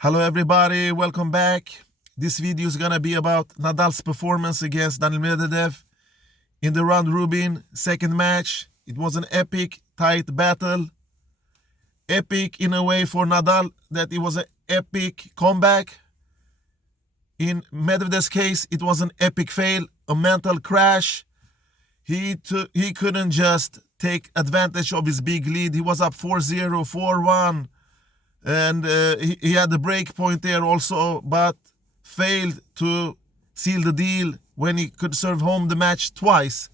Hello everybody, welcome back. This video is gonna be about Nadal's performance against Daniil Medvedev in the round robin second match. It was an epic, tight battle. Epic in a way for Nadal that it was an epic comeback. In Medvedev's case, it was an epic fail, a mental crash. He couldn't just take advantage of his big lead. He was up 4-0, 4-1. And he had the break point there also, but failed to seal the deal when he could serve home the match twice.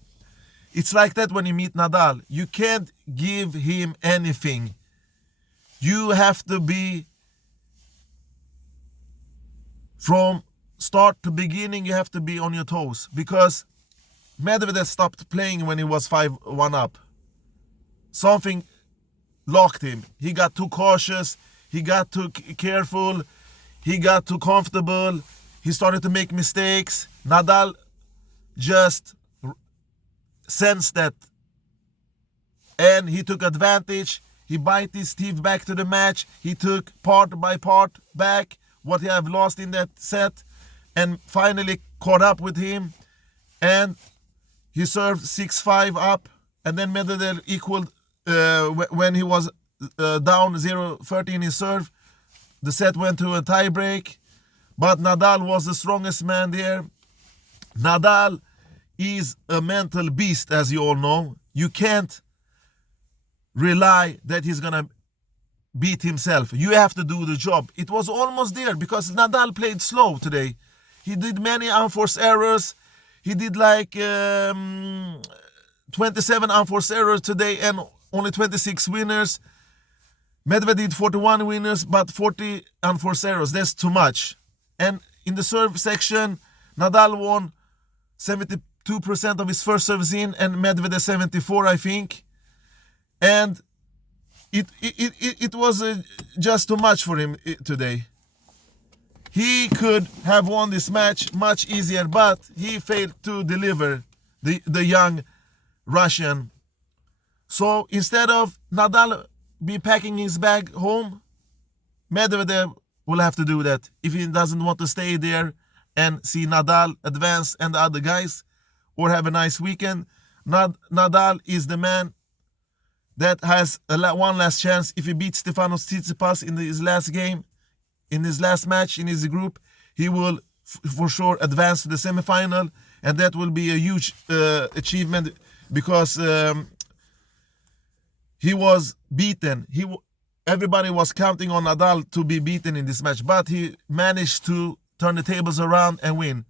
It's like that when you meet Nadal. You can't give him anything. You have to be, from start to beginning, you have to be on your toes. Because Medvedev stopped playing when he was 5-1 up. Something locked him. He got too cautious. He got too careful. He got too comfortable. He started to make mistakes. Nadal just sensed that. And he took advantage. He bit his teeth back to the match. He took part by part back what he had lost in that set. And finally caught up with him. And he served 6-5 up. And then Medvedev equaled when he was down 0-30 in his serve. The set went to a tie break, but Nadal was the strongest man there. Nadal is a mental beast, as you all know. You can't rely that he's gonna beat himself. You have to do the job. It was almost there because Nadal played slow today. He did many unforced errors. He did like 27 unforced errors today and only 26 winners. Medvedev did 41 winners, but 40 unforced errors. That's too much. And in the serve section, Nadal won 72% of his first serves in, and Medvedev 74, I think. And it was just too much for him today. He could have won this match much easier, but he failed to deliver, the young Russian. So instead of Nadal be packing his bag home, Medvedev will have to do that if he doesn't want to stay there and see Nadal advance and the other guys or have a nice weekend. Nadal is the man that has one last chance. If he beats Stefanos Tsitsipas in his last game, in his last match in his group, he will for sure advance to the semifinal, and that will be a huge achievement because he was beaten. Everybody was counting on Nadal to be beaten in this match, but he managed to turn the tables around and win.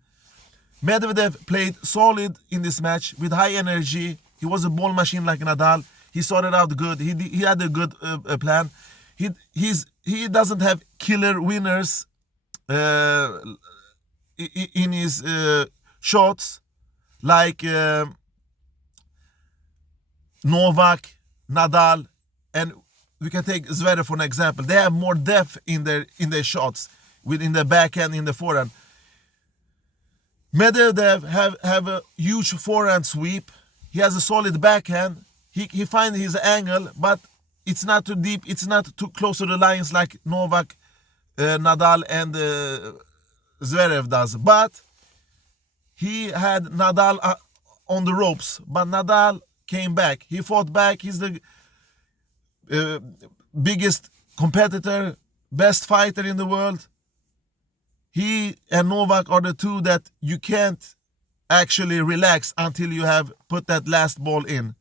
Medvedev played solid in this match with high energy. He was a ball machine like Nadal. He sorted out good. He had a good plan. He doesn't have killer winners in his shots like Novak, Nadal, and we can take Zverev for an example. They have more depth in their shots, within the backhand, in the forehand. Medvedev have a huge forehand sweep. He has a solid backhand. He finds his angle, but it's not too deep. It's not too close to the lines like Novak, Nadal, and Zverev does. But he had Nadal on the ropes. But Nadal came back. He fought back. He's the biggest competitor, best fighter in the world. He and Novak are the two that you can't actually relax until you have put that last ball in.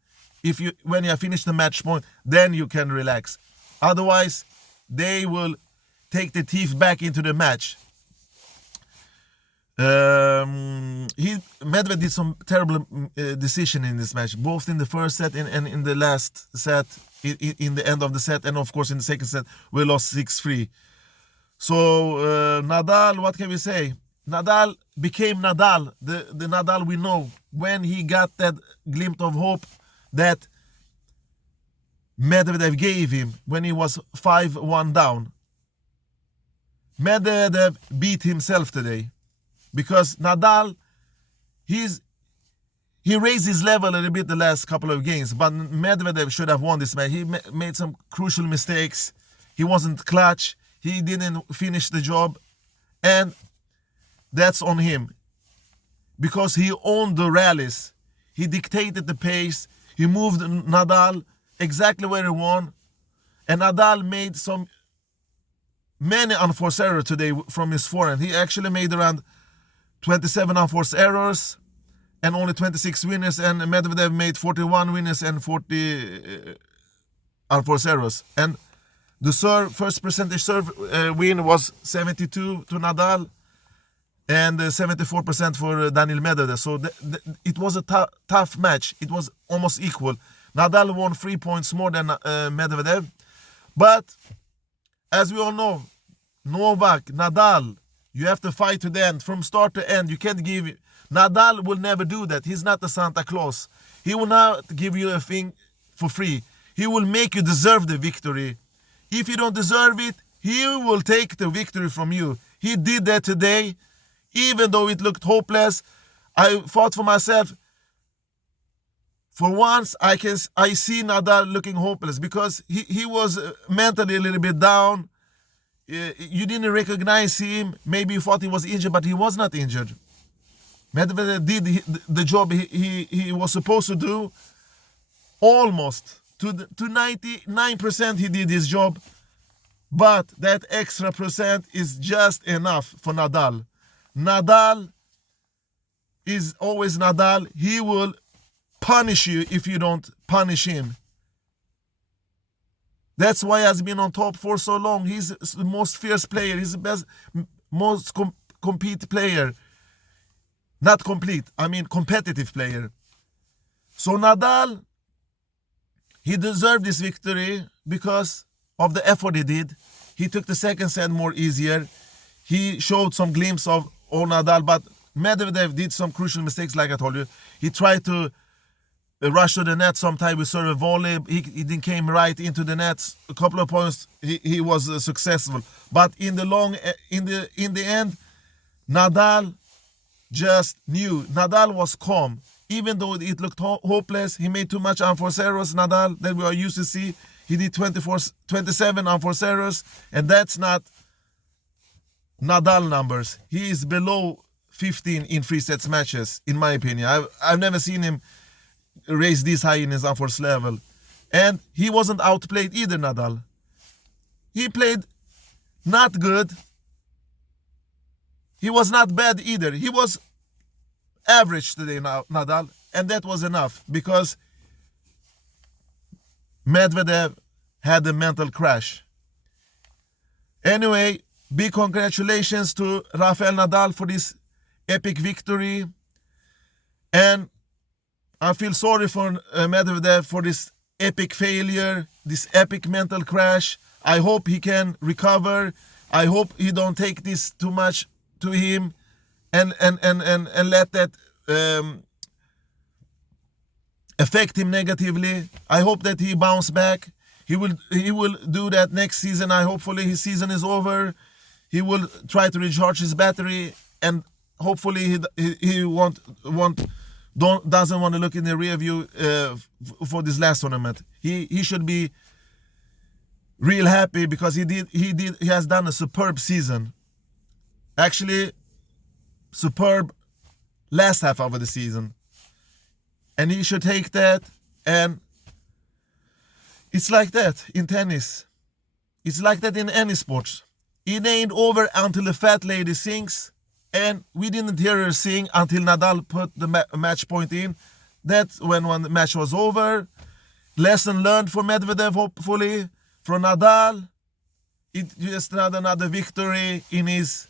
When you have finished the match point, then you can relax. Otherwise, they will take the teeth back into the match. Medvedev did some terrible decision in this match, both in the first set and in the last set, in the end of the set, and of course in the second set we lost 6-3. So Nadal, what can we say? Nadal became Nadal, the Nadal we know, when he got that glimpse of hope that Medvedev gave him when he was 5-1 down. Medvedev beat himself today. Because Nadal, he raised his level a little bit the last couple of games, but Medvedev should have won this match. He made some crucial mistakes. He wasn't clutch. he didn't finish the job, and that's on him. Because he owned the rallies. He dictated the pace. He moved Nadal exactly where he wanted. And Nadal made many unforced errors today from his forehand. He actually made around 27 unforced errors and only 26 winners. And Medvedev made 41 winners and 40 unforced errors. And the first percentage serve win was 72 to Nadal. And 74% for Daniil Medvedev. So it was a tough match. It was almost equal. Nadal won 3 points more than Medvedev. But as we all know, Novak, Nadal, you have to fight to the end. From start to end, you can't give... Nadal will never do that. He's not the Santa Claus. He will not give you a thing for free. He will make you deserve the victory. If you don't deserve it, he will take the victory from you. He did that today. Even though it looked hopeless, I fought for myself. For once, I see Nadal looking hopeless because he was mentally a little bit down. You didn't recognize him. Maybe you thought he was injured, but he was not injured. Medvedev did the job he was supposed to do. Almost. To 99% he did his job. But that extra percent is just enough for Nadal. Nadal is always Nadal. He will punish you if you don't punish him. That's why he has been on top for so long. He's the most fierce player. He's the best, most complete player. Not complete, I mean competitive player. So Nadal, he deserved this victory because of the effort he did. He took the second set more easier. He showed some glimpse of Nadal, but Medvedev did some crucial mistakes, like I told you. He tried to rush to the net sometime with serve volley. He didn't came right into the net. A couple of points he was successful. But in the end, Nadal just knew. Nadal was calm. Even though it looked hopeless, he made too much unforced errors, Nadal, that we are used to see. He did 27 unforced errors, and that's not Nadal numbers. He is below 15 in 3 sets matches, in my opinion. I've never seen him raise this high in his unforced level. And he wasn't outplayed either, Nadal. He played not good. He was not bad either. He was average today, Nadal. And that was enough because Medvedev had a mental crash. Anyway, big congratulations to Rafael Nadal for this epic victory. And I feel sorry for Medvedev for this epic failure, this epic mental crash. I hope he can recover. I hope he don't take this too much to him and let that affect him negatively. I hope that he bounce back. He will do that next season. Hopefully his season is over. He will try to recharge his battery, and hopefully he doesn't want to look in the rear view for this last tournament. He should be real happy because he has done a superb season. Actually, superb last half of the season. And he should take that, and it's like that in tennis. It's like that in any sports. It ain't over until the fat lady sings, and we didn't hear her sing until Nadal put the match point in. That's when the match was over. Lesson learned for Medvedev, hopefully. For Nadal, it's just another victory in his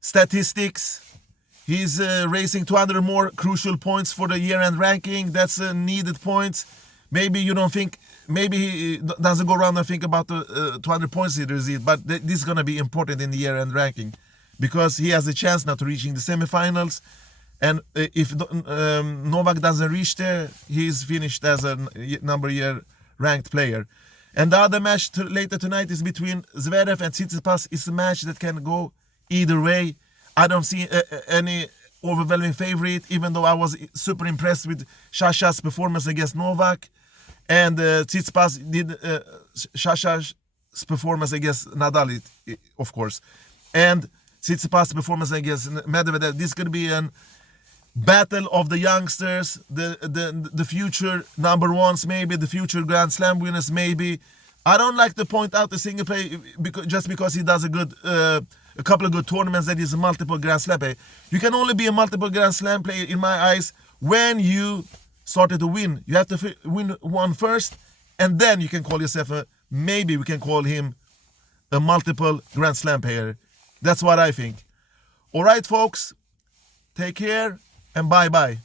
statistics. He's racing 200 more crucial points for the year-end ranking. That's needed points. Maybe you don't think, maybe he doesn't go around and think about the 200 points he received, but this is going to be important in the year-end ranking because he has a chance now to reaching the semifinals. And if Novak doesn't reach there, he's finished as a number year ranked player. And the other match later tonight is between Zverev and Tsitsipas. It's a match that can go either way. I don't see any overwhelming favorite, even though I was super impressed with Sasha's performance against Novak. And Tsitsipas did Sasha performance against Nadal, of course, and Tsitsipas' performance against Medvedev. This could be a battle of the youngsters, the future number ones, maybe the future Grand Slam winners, maybe. I don't like to point out the single player just because he does a couple of good tournaments that he's a multiple Grand Slam player. You can only be a multiple Grand Slam player, in my eyes, when you started to win. You have to win one first, and then you can call yourself maybe we can call him a multiple Grand Slam player. That's what I think. All right, folks, take care and bye-bye.